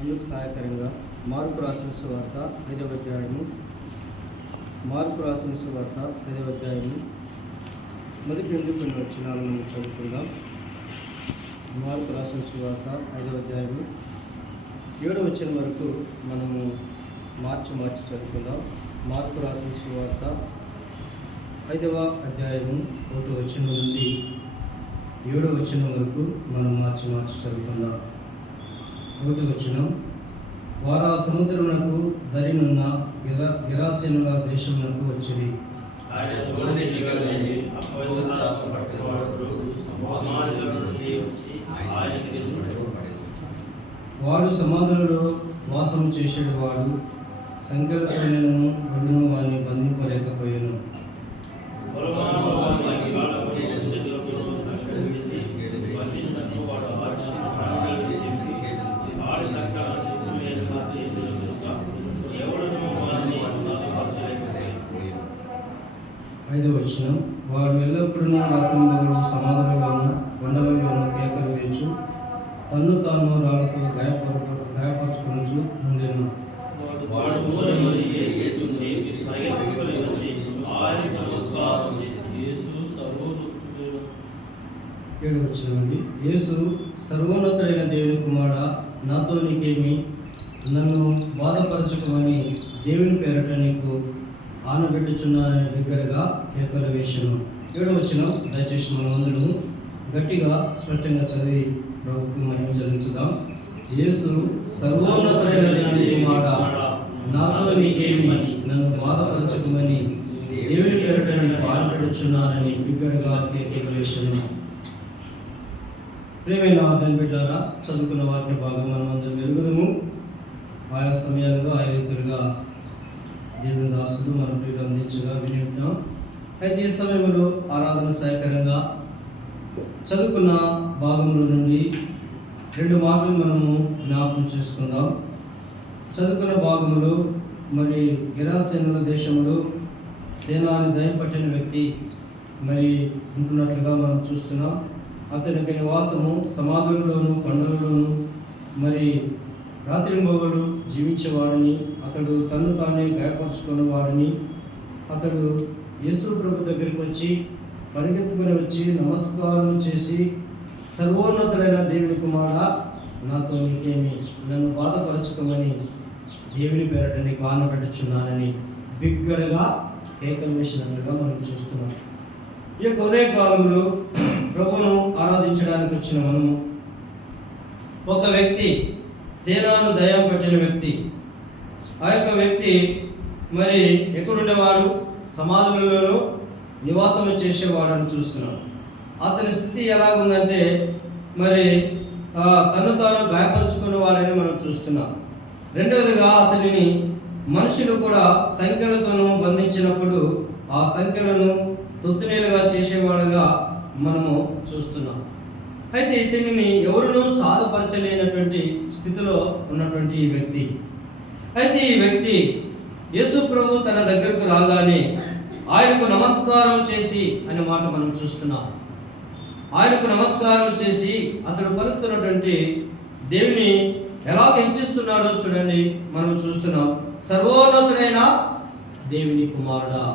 అందుకు సహాయకరంగా మార్కు రాసిన సువార్త 5వ అధ్యాయము మొదటి నుండి కొన్ని వచనాలను మనం చదువుకుందాం. మార్కు రాసిన సువార్త 5వ అధ్యాయము 7వ వచనం వరకు మనము మార్చి చదువుకుందాం. మార్కు రాసిన సువార్త 5వ అధ్యాయము 1వ వచనం నుండి 7వ వచనం వరకు మనం మార్చి చదువుకుందాం. 1వ వచనం, వారు ఆ సముద్రమునకు దరినున్న గెరాసేనుల దేశమునకు వచ్చిరి. వాడు సమాధులలో వాసము చేసేవాడు, సంఖ్యలతోనూ వరును వారిని బంధింపలేకపోయాను. ఐదవ వచనం, వాడు ఎల్లప్పుడూ రాత్రింబగలు సమాధులలోను కొండలలోను కేకలు వేయచ్చు, తన్ను తాను రాళ్లతో గాయపరచుకొనుచు ఉండెను. ఏడవ వచనం, యేసు సర్వోన్నతుడైన దేవుని కుమారుడా, నాతో నీకేమి, నన్ను బాధపరచుకోమని దేవుని పేరట నీకు ఆనబెట్టుచున్నానని బిగ్గరగా కేకలు వేసెను. 7వ వచనం దయచేసి మనమందరము గట్టిగా స్పష్టంగా చదివి ప్రభువుకు మహిమ చెల్లించుదాం. యేసు సర్వోన్నతుడైన దేవుని కుమారుడా, నాతో నీకేమి, నన్ను బాధపరచుకోమని దేవుని పేరట నీకు ఆనబెట్టుచున్నానని బిగ్గరగా కేకలు వేసెను. ప్రియమైన దాని బిడ్డారా, చదువుకున్న వాక్య భాగం మనం అందరం మెరుగుదము. ఆయా సమయాల్లో ఆయా రీతులుగా దేవుని దాసులు మన ప్రియులు అందించగా విని ఉంటాం. అయితే ఈ సమయంలో ఆరాధన సహాయకరంగా చదువుకున్న భాగంలో నుండి 2 మాటలు మనము జ్ఞాపకం చేసుకుందాం. చదువుకున్న భాగంలో మరి గెరాసేనుల దేశంలో సేనాని దయం పట్టిన వ్యక్తి మరి ఉంటున్నట్లుగా మనం చూస్తున్నాం. అతనికి నివాసము సమాధులలోను కొండలలోను మరి రాత్రింబగలు జీవించేవాడని, అతడు తన్ను తానే గాయపరుచుకున్నవాడని, అతడు యేసు ప్రభు దగ్గరికి వచ్చి పరిగెత్తుకుని వచ్చి నమస్కారం చేసి, సర్వోన్నతుడైన దేవుని కుమారుడా, నాతో నీకేమి, నన్ను బాధపరచుకోమని దేవుని పేరట నీకు ఆనబెట్టుచున్నానని బిగ్గరగా కేకలు వేసినట్లుగా మనం చూస్తున్నాం. ఈ యొక్క ఉదయకాలంలో ప్రభువును ఆరాధించడానికి వచ్చిన మనము, ఒక వ్యక్తి సేనాను దయ్యం పట్టిన వ్యక్తి, ఆ యొక్క వ్యక్తి మరి ఎక్కడుండేవాడు, సమాధులలోనూ నివాసము చేసేవాడని చూస్తున్నాం. అతని స్థితి ఎలాగుందంటే మరి తను తాను గాయపరుచుకున్నవాడని మనం చూస్తున్నాం. రెండవదిగా అతనిని మనుషులు కూడా సంఖ్యలతోనూ బంధించినప్పుడు ఆ సంఖ్యలను తొత్తునీలుగా చేసేవాడుగా మనము చూస్తున్నాం. అయితే ఇతనిని ఎవరునూ సాధపరచలేనటువంటి స్థితిలో ఉన్నటువంటి ఈ వ్యక్తి. అయితే ఈ వ్యక్తి యేసు ప్రభు తన దగ్గరకు రాగానే ఆయనకు నమస్కారం చేసి అనే మాట మనం చూస్తున్నాం. ఆయనకు నమస్కారం చేసి అతడు పలుకుతున్నటువంటి దేవుని ఎలా హెచ్చిస్తున్నాడో చూడండి, మనం చూస్తున్నాం. సర్వోన్నతుడైన దేవుని కుమారుడా.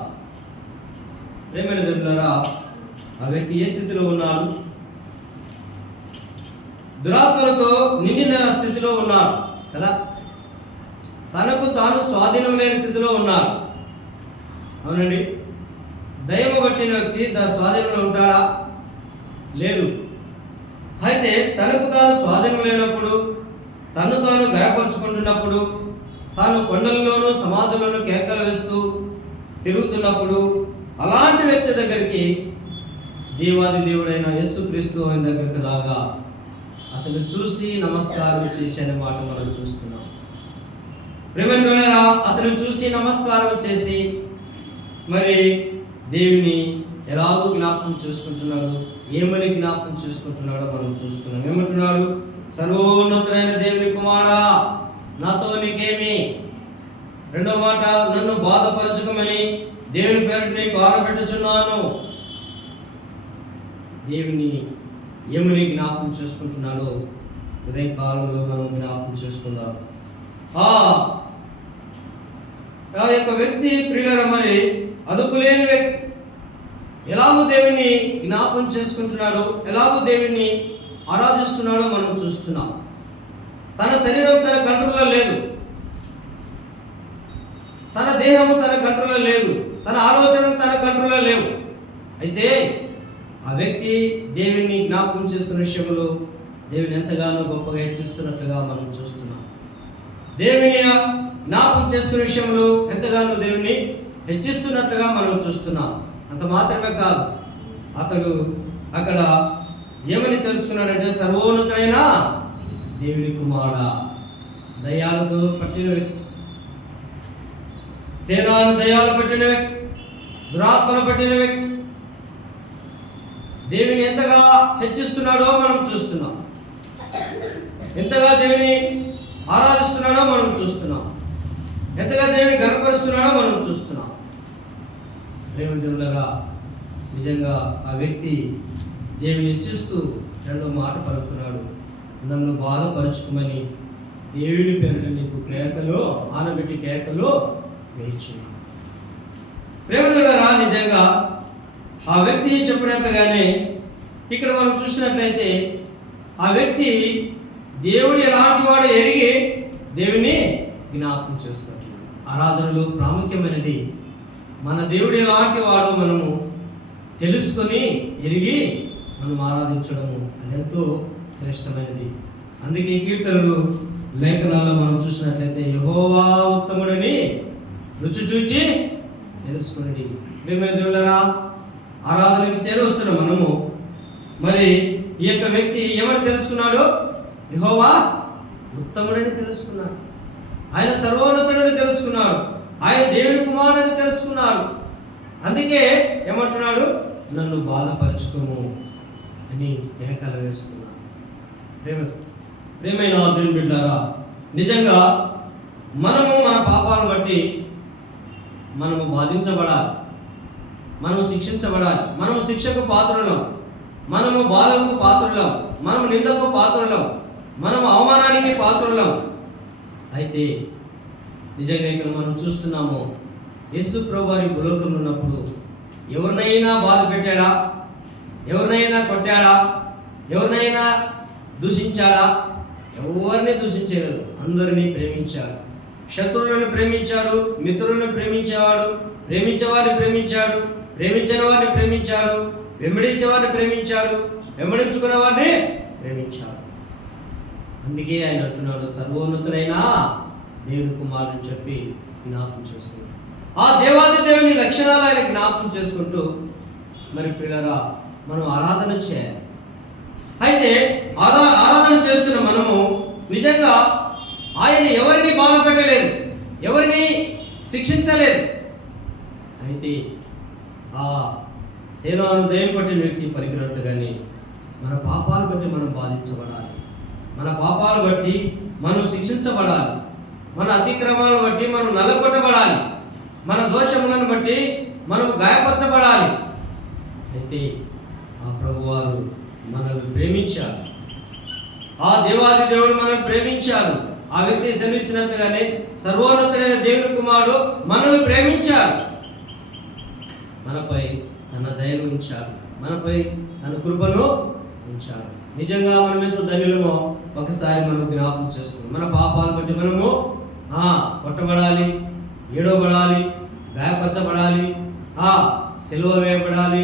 ప్రేమైన దేవులారా, ఆ వ్యక్తి ఏ స్థితిలో ఉన్నాడు? దురాత్మలతో నిండిన స్థితిలో ఉన్నారు కదా. తనకు తాను స్వాధీనం లేని స్థితిలో ఉన్నారు. అవునండి, దయ్యము పట్టిన వ్యక్తి స్వాధీనంలో ఉంటాడా? లేదు. అయితే తనకు తాను స్వాధీనం లేనప్పుడు, తను తాను గాయపరుచుకుంటున్నప్పుడు, తాను కొండలలోనూ సమాధులను కేకలు వేస్తూ తిరుగుతున్నప్పుడు అలాంటి వ్యక్తి దగ్గరికి దేవాది దేవుడైన యేసుక్రీస్తు ఆయన దగ్గరికి రాగా అతను చూసి నమస్కారం చేసే మాట మనం చూస్తున్నాం. ప్రేమగా అతను చూసి నమస్కారం చేసి మరి దేవుని ఎలాగో జ్ఞాపకం చేసుకుంటున్నాడు, ఏమని జ్ఞాపకం చేసుకుంటున్నాడో మనం చూస్తున్నాం. ఏమంటున్నాడు? సర్వోన్నతుడైన దేవుని కుమారుడా, నాతో నీకేమి. రెండో మాట, నన్ను బాధపరచుకోమని దేవుని పేరట నీకు ఆనబెట్టుచున్నాను. దేవుని ఏమని జ్ఞాపకం చేసుకుంటున్నాడో ఉదయ కాలంలో మనం జ్ఞాపకం చేసుకుందాం. ఆ యొక్క వ్యక్తి ప్రియులరా, మరి అదుపులేని వ్యక్తి ఎలాగో దేవుని జ్ఞాపకం చేసుకుంటున్నాడో, ఎలాగో దేవుని ఆరాధిస్తున్నాడో మనం చూస్తున్నాం. తన శరీరం తన కంట్రోల్లో లేదు, తన దేహము తన కంట్రోల్లో లేదు, తన ఆలోచనలు తన కంట్రోల్లో లేవు. అయితే ఆ వ్యక్తి దేవుని జ్ఞాపకం చేసుకునే విషయంలో దేవుని ఎంతగానో గొప్పగా హెచ్చిస్తున్నట్లుగా మనం చూస్తున్నాం. దేవుని జ్ఞాపకం చేసుకునే విషయంలో ఎంతగానో దేవుని హెచ్చిస్తున్నట్లుగా మనం చూస్తున్నాం. అంత మాత్రమే కాదు, అతడు అక్కడ ఏమని తెలుసుకున్నాడంటే, సర్వోన్నతుడైన దేవుని కుమారుడా, దయ్యాలతో పట్టిన వ్యక్తి, సేనాను దయ్యాలు పట్టిన వ్యక్తి, దురాత్మను పట్టిన వ్యక్తి దేవుని ఎంతగా హెచ్చిస్తున్నాడో మనం చూస్తున్నాం. ఎంతగా దేవుని ఆరాధిస్తున్నాడో మనం చూస్తున్నాం. ఎంతగా దేవుని గర్వపరుస్తున్నాడో మనం చూస్తున్నాం. ప్రేమదేవులరా, నిజంగా ఆ వ్యక్తి దేవుని ఇచ్చిస్తూ రెండో మాట పలుకుతున్నాడు, నన్ను బాధపరుచుకోమని దేవుని పేరున నీకు కేకలు ఆనబెట్టి కేకలు వేయించున్నాను. ప్రేమదేవులరా, నిజంగా ఆ వ్యక్తి చెప్పినట్లుగానే ఇక్కడ మనం చూసినట్లయితే ఆ వ్యక్తి దేవుడు ఎలాంటి వాడు ఎరిగి దేవుని జ్ఞాపకం చేసుకుంటున్నాడు. ఆరాధనలో ప్రాముఖ్యమైనది మన దేవుడు ఎలాంటి వాడో మనము తెలుసుకొని ఎరిగి మనం ఆరాధించడము అదెంతో శ్రేష్టమైనది. అందుకే కీర్తనలు లేఖనాల్లో మనం చూసినట్లయితే యెహోవా ఉత్తముడని రుచి చూచి తెలుసుకుని. ప్రియమైన దేవులారా, ఆరాధనకి చేరొస్తున్నాం మనము. మరి ఈ యొక్క వ్యక్తి ఏమని తెలుసుకున్నాడు? యెహోవా ఉత్తముడని తెలుసుకున్నాడు, ఆయన సర్వోన్నతుడని తెలుసుకున్నాడు, ఆయన దేవుని కుమారుడని తెలుసుకున్నాడు. అందుకే ఏమంటున్నాడు? నన్ను బాధపరచుకోము అని కేకలు వేస్తున్నాడు. ప్రేమైన దేవుని బిడ్డలారా, నిజంగా మనము మన పాపాలను బట్టి మనము బాధించబడాలి, మనము శిక్షించబడాలి. మనము శిక్షకు పాత్రులం, మనము బాధకు పాత్రులం, మనము నిందకు పాత్రులం, మనము అవమానానికి పాత్రులం. అయితే నిజంగా ఇక్కడ మనం చూస్తున్నాము, యేసు ప్రభువారి భూలోకంలో ఉన్నప్పుడు ఎవరినైనా బాధ పెట్టాడా? ఎవరినైనా కొట్టాడా? ఎవరినైనా దూషించాడా? ఎవరిని దూషించలేదు, అందరినీ ప్రేమించాడు. శత్రువులను ప్రేమించాడు, మిత్రులను ప్రేమించేవాడు, ప్రేమించేవారిని ప్రేమించాడు, ప్రేమించిన వారిని ప్రేమించాడు, వెంబడించే వారిని ప్రేమించాడు, వెంబడించుకున్న వారిని ప్రేమించాడు. అందుకే ఆయన అంటున్నాడు, సర్వోన్నతుడైన దేవుని కుమారుని చెప్పి జ్ఞాపకం చేసుకుంటాడు. ఆ దేవాది దేవుని లక్షణాలు ఆయన జ్ఞాపకం చేసుకుంటూ మరి పిల్లరా మనం ఆరాధన చేయాలి. అయితే ఆరాధన చేస్తున్న మనము నిజంగా ఆయన ఎవరిని బాధ పెట్టలేదు, ఎవరిని శిక్షించలేదు. అయితే ఆ సేనాను దయ్యం పట్టిన వ్యక్తి పలికినట్లుగానే మన పాపాలు బట్టి మనం బాధించబడాలి, మన పాపాలు బట్టి మనం శిక్షించబడాలి, మన అతిక్రమాలను బట్టి మనం నలగొట్టబడాలి, మన దోషములను బట్టి మనము గాయపరచబడాలి. అయితే ఆ ప్రభువారు మనల్ని ప్రేమించారు, ఆ దేవాది దేవుడు మనల్ని ప్రేమించారు. ఆ వ్యక్తి సెలవిచ్చినట్లుగానే సర్వోన్నతుడైన దేవుని కుమారుడు మనల్ని ప్రేమించారు, మనపై తన దయను ఉంచారు, మనపై తన కృపను ఉంచారు. నిజంగా మనం ఎంతో ధన్యులమో ఒకసారి మనం జ్ఞాపకం చేసుకున్నాం. మన పాపాలను బట్టి మనము కొట్టబడాలి, ఏడవబడాలి, గాయపరచబడాలి, సిలువ వేయబడాలి,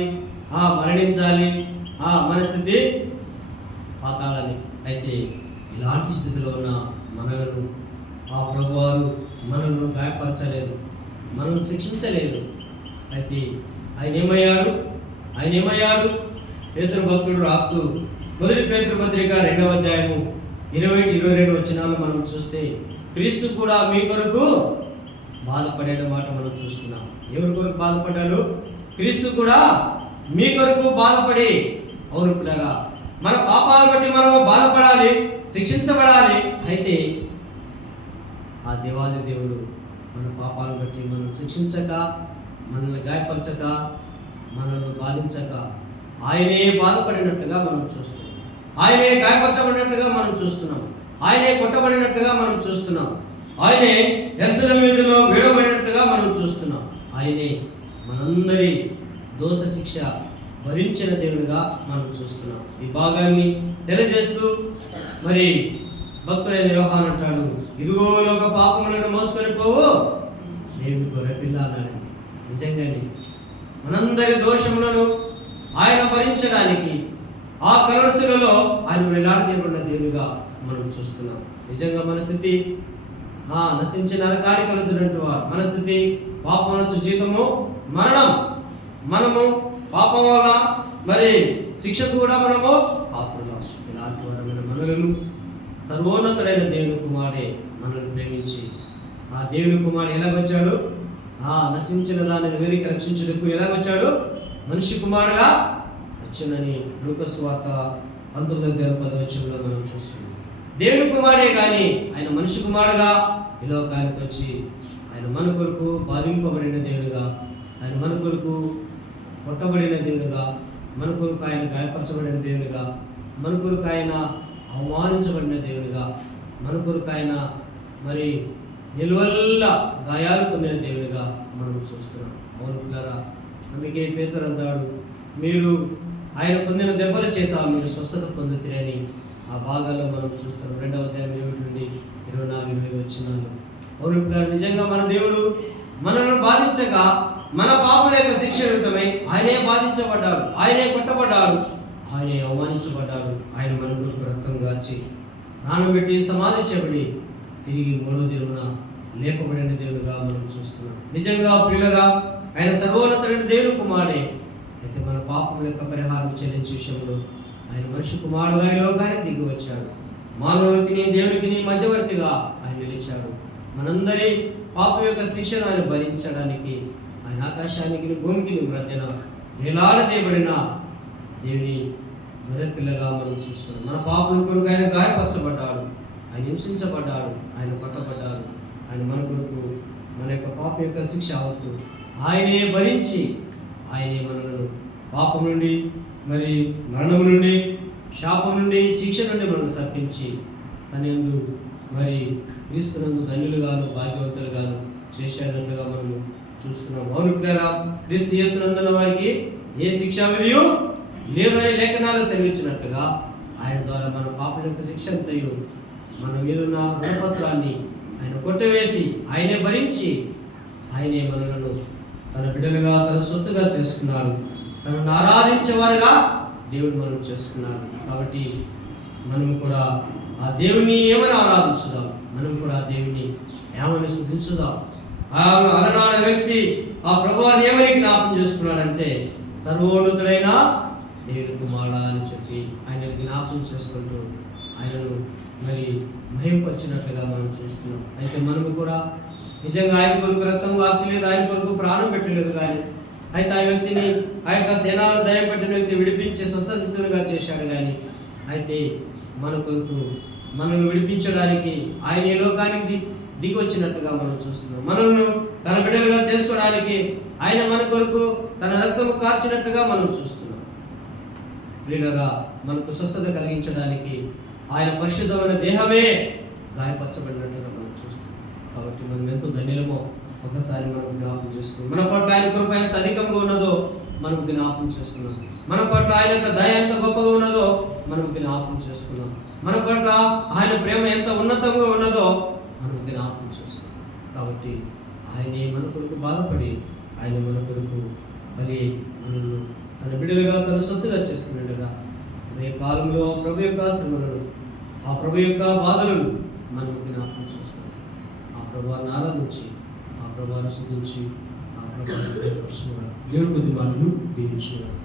మరణించాలి, మన స్థితి పాతాళానికి. అయితే ఇలాంటి స్థితిలో ఉన్న మనలను ఆ ప్రభువారు మనల్ని గాయపరచలేదు, మనల్ని శిక్షించలేదు. అయితే ఆయన ఏమయ్యాడు? పేతురు భక్తుడు రాస్తూ మొదటి పేతురు పత్రిక 2వ అధ్యాయము 20-22 వచనాలు మనం చూస్తే, క్రీస్తు కూడా మీ కొరకు బాధపడే మాట మనం చూస్తున్నాం. ఎవరి కొరకు బాధపడ్డాడు? క్రీస్తు కూడా మీ కొరకు బాధపడి. అవును పిల్లరా, మన పాపాలు బట్టి మనము బాధపడాలి, శిక్షించబడాలి. అయితే ఆ దేవాది దేవుడు మన పాపాలను బట్టి మనం శిక్షించక, మనల్ని గాయపరచక, మనల్ని బాధించక ఆయనే బాధపడినట్లుగా మనం చూస్తున్నాం. ఆయనే గాయపరచబడినట్లుగా మనం చూస్తున్నాం. ఆయనే కొట్టబడినట్లుగా మనం చూస్తున్నాం. ఆయనే యెరూషలేము వీధిలో విడవబడినట్లుగా మనం చూస్తున్నాం. ఆయనే మనందరి దోష శిక్ష భరించిన దేవుడిగా మనం చూస్తున్నాం. ఈ భాగాన్ని తెలియజేస్తూ మరి భక్తుడైన యోహాను అంటాడు, ఇదిగో లోక పాపములను మోసుకొని పోవు దేవుని గొర్రె పిల్ల అన్నాడు. నిజంగానే మనందరి దోషములను ఆయన భరించడానికి ఆ కలవరశిలలో ఆయన వేలాడదీయబడిన దేవుడిగా మనం చూస్తున్నాం. నిజంగా మన స్థితి నశించిన నరకానికి వెళుతున్నట్టు మన స్థితి పాపమునొచ్చు జీతము మరణం. మనము పాపం వల్ల మరి శిక్ష కూడా మనము పాత్రులం. ఇలాంటి వారమైన మనలను సర్వోన్నతుడైన దేవుని కుమారుడే మనల్ని ప్రేమించి ఆ దేవుని కుమారుడు ఎలాగొచ్చాడు? నశించిన దానిని వేదిక రక్షించుటకు ఎలాగొచ్చాడు? మనిషి కుమారుడుగా వచ్చానని లూకా సువార్త 19:10 మనం చూస్తున్నాం. దేవుని కుమారుడే కానీ ఆయన మనిషి కుమారుడుగా ఈ లోకానికి వచ్చి ఆయన మన కొరకు బాధింపబడిన దేవుడుగా, ఆయన మన కొరకు కొట్టబడిన దేవుడుగా, మన కొరకు ఆయన గాయపరచబడిన దేవుడుగా, మన కొరకు ఆయన అవమానించబడిన దేవుడుగా, మన కొరకు ఆయన మరి నిలువల్ల గాయాలు పొందిన దేవుడిగా మనం చూస్తున్నాం. అవును పిల్లరా, అందుకే పేతురు అంటాడు, మీరు ఆయన పొందిన దెబ్బల చేత మీరు స్వస్థత పొందుతారని ఆ భాగాల్లో మనం చూస్తున్నాం. 2వ అధ్యాయం 24-25. అవును పిల్లరా, నిజంగా మన దేవుడు మనల్ని బాధించగా మన పాపల యొక్క శిక్ష నిమిత్తమై ఆయనే బాధించబడ్డాడు, ఆయనే కొట్టబడ్డాడు, ఆయనే అవమానించబడ్డాడు. ఆయన మన కొరకు రక్తం గాచి ప్రాణం పెట్టి సమాధి చేయబడి తిరిగి 3వ దినమున లేపబడిన దేవుడుగా మనం చూస్తున్నాం. నిజంగా ప్రియులరా, ఆయన సర్వోన్నతుడైన దేవుని కుమారుడే. అయితే మన పాపముల యొక్క పరిహారం చెల్లించే విషయంలో ఆయన మనిషి కుమారుడుగా ఈ లోకానికి దిగి వచ్చాడు. మానవునికి దేవునికి మధ్యవర్తిగా ఆయన నిలిచాడు. మనందరి పాపం యొక్క శిక్షను ఆయన భరించడానికి ఆయన ఆకాశానికి భూమికి మధ్యన వేలాడదీయబడిన దేవుని గొర్రెపిల్లగా మనం చూస్తున్నాం. మన పాపల కొరకు ఆయన గాయపరచబడ్డాడు, ఆయన హింసించబడ్డాడు, ఆయన కొట్టబడ్డాడు. ఆయన మన కొరకు మన యొక్క పాప యొక్క శిక్ష అవద్దు ఆయనే భరించి ఆయనే మనలను పాపం నుండి మరి మరణం నుండి శాపం నుండి శిక్ష నుండి మనల్ని తప్పించి తన యందు మరి క్రీస్తునందు ధన్యులుగాను భాగ్యవంతులుగాను చేసేటట్లుగా మనము చూస్తున్నాం. అవును పిల్లరా, క్రీస్తు యేసునందున్న వారికి ఏ శిక్షా విధియు లేదని లేఖనాలు సెలవించినట్లుగా ఆయన ద్వారా మన పాపం యొక్క శిక్ష అంతయు మన మీదున్న రుణపత్రాన్ని ఆయన కొట్టవేసి ఆయనే భరించి ఆయనే మనలను తన బిడ్డలుగా తన సొత్తుగా చేసుకున్నాడు. తనను ఆరాధించేవారుగా దేవుడు మనం చేసుకున్నాడు. కాబట్టి మనం కూడా ఆ దేవుని ఏమని ఆరాధించుదాం, మనం కూడా ఆ దేవుని ఏమని స్తుతించుదాం. అలనాడ వ్యక్తి ఆ ప్రభువాన్ని ఏమని జ్ఞాపం చేసుకున్నాడంటే సర్వోన్నతుడైన దేవుని కుమారుడా అని చెప్పి ఆయన జ్ఞాపం చేసుకుంటూ ఆయనను మరి మహింపరిచినట్లుగా మనం చూస్తున్నాం. అయితే మనము కూడా నిజంగా ఆయన కొరకు రక్తం వార్చలేదు, ఆయన కొరకు ప్రాణం పెట్టలేదు. కానీ అయితే ఆ వ్యక్తిని ఆ యొక్క సేనాలను దయ పెట్టిన వ్యక్తి విడిపించి స్వస్థతగా చేశాడు. కానీ అయితే మన కొరకు మనల్ని విడిపించడానికి ఆయన ఈ లోకానికి దిగి వచ్చినట్లుగా మనం చూస్తున్నాం. మనల్ని తన బిడ్డలుగా చేసుకోవడానికి ఆయన మన కొరకు తన రక్తము కార్చినట్లుగా మనం చూస్తున్నాం. ప్రియులరా, మనకు స్వస్థత కలిగించడానికి ఆయన పరిశుద్ధమైన దేహమే గాయపరచబడినట్లుగా మనం చూస్తున్నాం. కాబట్టి మనం ఎంతో ధన్యులమో ఒకసారి మనం జ్ఞాపం చేసుకున్నాం. మన పట్ల ఆయన కృప ఎంత అధికంగా ఉన్నదో మనం జ్ఞాపం చేసుకున్నాం. మన పట్ల ఆయన యొక్క దయ ఎంత గొప్పగా ఉన్నదో మనం జ్ఞాపం చేసుకున్నాం. మన పట్ల ఆయన ప్రేమ ఎంత ఉన్నతంగా ఉన్నదో మనం జ్ఞాపం చేసుకున్నాం. కాబట్టి ఆయనే మన కొరకు బాధపడి ఆయన మన కొరకు మరి మనల్ని తన బిడ్డలుగా తన సొత్తుగా చేసుకున్నట్టుగా అదే కాలంలో ప్రభు యొక్క శ్రమలను ఆ ప్రభు యొక్క బాధలను మనం జ్ఞాపకం చేసుకోవాలి. ఆ ప్రభువాన్ని ఆరాధించి ఆ ప్రభువాన్ని స్తుతించి ఆ ప్రభువాన్ని దేవుని కొద్ది మనను దీవించుకోవాలి.